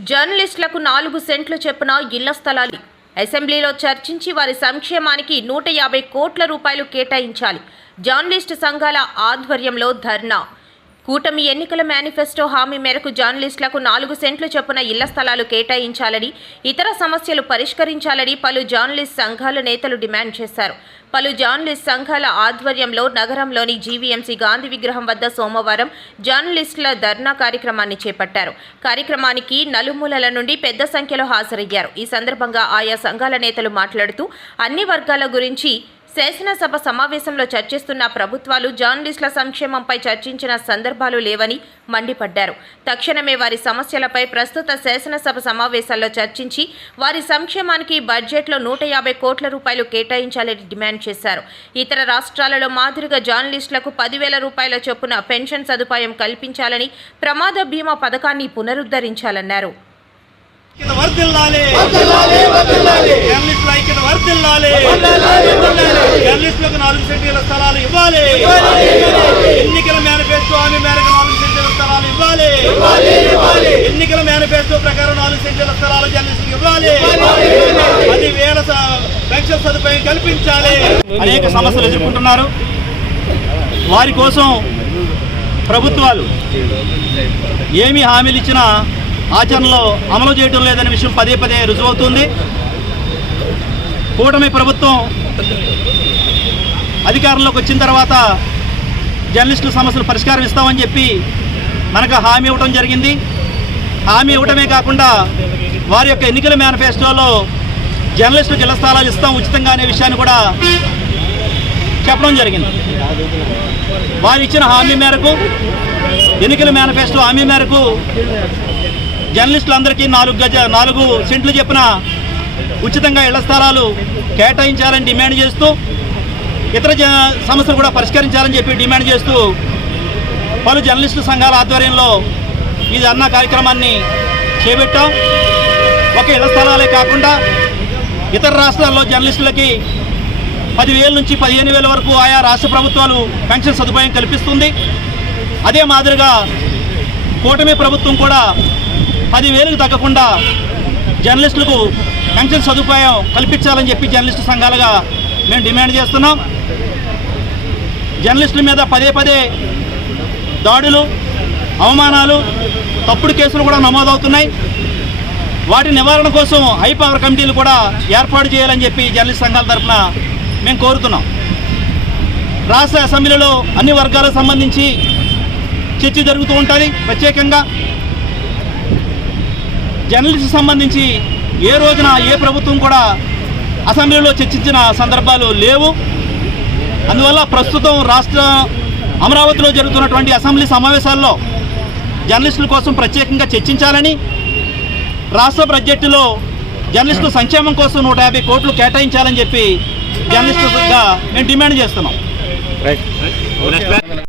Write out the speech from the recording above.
జర్నలిస్టులకు నాలుగు సెంట్లు చెప్పున ఇళ్ళ స్థలాలు. అసెంబ్లీలో చర్చించి వారి సంక్షేమానికి నూట యాభై కోట్ల రూపాయలు కేటాయించాలి. జర్నలిస్టు సంఘాల ఆధ్వర్యంలో ధర్నా. కూటమి ఎన్నికల మేనిఫెస్టో హామీ మేరకు జర్నలిస్టులకు నాలుగు సెంట్లు చొప్పున ఇళ్ళ స్థలాలు కేటాయించాలని ఇతర సమస్యలు పరిష్కరించాలని పలు జర్నలిస్ట్ సంఘాల నేతలు డిమాండ్ చేశారు. పలు జర్నలిస్ట్ సంఘాల ఆధ్వర్యంలో నగరంలోని జీవీఎంసీ గాంధీ విగ్రహం వద్ద సోమవారం జర్నలిస్టుల ధర్నా కార్యక్రమాన్ని చేపట్టారు. కార్యక్రమానికి నలుమూలల నుండి పెద్ద సంఖ్యలో హాజరయ్యారు. ఈ సందర్భంగా ఆయా సంఘాల నేతలు మాట్లాడుతూ అన్ని వర్గాల గురించి శాసనసభ సమావేశంలో చర్చిస్తున్న ప్రభుత్వాలు జర్నలిస్టుల సంక్షేమంపై చర్చించిన సందర్భాలు లేవని మండిపడ్డారు. తక్షణమే వారి సమస్యలపై ప్రస్తుత శాసనసభ సమావేశాల్లో చర్చించి వారి సంక్షేమానికి బడ్జెట్లో నూట యాభై కోట్ల రూపాయలు కేటాయించాలని డిమాండ్ చేశారు. ఇతర రాష్ట్రాలలో మాదిరిగా జర్నలిస్టులకు పదివేల రూపాయల చొప్పున పెన్షన్ సదుపాయం కల్పించాలని ప్రమాద బీమా పథకాన్ని పునరుద్ధరించాలన్నారు. ఐక్యత వర్ధిల్లాలి జర్నలిస్టుల ఐక్యత వర్ధిల్లాలి. జర్నలిస్టులకు నాలుగు సెంటీల స్థలాలు ఇవ్వాలి. ఎన్నికల మేనిఫెస్టో హామీ మేరకు నాలుగు సెంటీల స్థలాలు ఇవ్వాలి. ఎన్నికల మేనిఫెస్టో ప్రకారం నాలుగు సెంటీల స్థలాలు జర్నలిస్టులకు ఇవ్వాలి. పది వేల స- పెన్షన్ సదుపాయం కల్పించాలి. అనేక సమస్యలు ఎదుర్కొంటున్నారు. వారి కోసం ప్రభుత్వాలు ఏమి హామీలు ఇచ్చినా ఆచరణలో అమలు చేయడం లేదనే విషయం పదే పదే రుజువవుతుంది. కూటమి ప్రభుత్వం అధికారంలోకి వచ్చిన తర్వాత జర్నలిస్టుల సమస్యలు పరిష్కారం ఇస్తామని చెప్పి మనకు హామీ ఇవ్వడం జరిగింది. హామీ ఇవ్వడమే కాకుండా వారి యొక్క ఎన్నికల మేనిఫెస్టోలో జర్నలిస్టులు ఇళ్ళ స్థలాలు ఇస్తాం ఉచితంగా అనే విషయాన్ని కూడా చెప్పడం జరిగింది. వారు ఇచ్చిన హామీ మేరకు ఎన్నికల మేనిఫెస్టో హామీ మేరకు జర్నలిస్టులందరికీ నాలుగు గజ నాలుగు సెంట్లు చెప్పిన ఉచితంగా ఇళ్ళ స్థలాలు కేటాయించాలని డిమాండ్ చేస్తూ ఇతర జ సమస్యలు కూడా పరిష్కరించాలని చెప్పి డిమాండ్ చేస్తూ పలు జర్నలిస్టు సంఘాల ఆధ్వర్యంలో ఇది అన్న కార్యక్రమాన్ని చేపట్టాం. ఒక ఇళ్ళ స్థలాలే కాకుండా ఇతర రాష్ట్రాల్లో జర్నలిస్టులకి పదివేల నుంచి పదిహేను వేల వరకు ఆయా రాష్ట్ర ప్రభుత్వాలు పెన్షన్ సదుపాయం కల్పిస్తుంది. అదే మాదిరిగా కూటమి ప్రభుత్వం కూడా పదివేలకు తగ్గకుండా జర్నలిస్టులకు పెన్షన్ సదుపాయం కల్పించాలని చెప్పి జర్నలిస్టు సంఘాలుగా మేము డిమాండ్ చేస్తున్నాం. జర్నలిస్టుల మీద పదే పదే దాడులు అవమానాలు తప్పుడు కేసులు కూడా నమోదవుతున్నాయి. వాటి నివారణ కోసం హై పవర్ కమిటీలు కూడా ఏర్పాటు చేయాలని చెప్పి జర్నలిస్ట్ సంఘాల తరఫున మేము కోరుతున్నాం. రాష్ట్ర అసెంబ్లీలో అన్ని వర్గాలకు సంబంధించి చర్చ జరుగుతూ ఉంటుంది. ప్రత్యేకంగా జర్నలిస్ట్ సంబంధించి ఏ రోజున ఏ ప్రభుత్వం కూడా అసెంబ్లీలో చర్చించిన సందర్భాలు లేవు. అందువల్ల ప్రస్తుతం రాష్ట్ర అమరావతిలో జరుగుతున్నటువంటి అసెంబ్లీ సమావేశాల్లో జర్నలిస్టుల కోసం ప్రత్యేకంగా చర్చించాలని రాష్ట్ర బడ్జెట్లో జర్నలిస్టుల సంక్షేమం కోసం నూట యాభై కోట్లు కేటాయించాలని చెప్పి జర్నలిస్టుగా మేము డిమాండ్ చేస్తున్నాం.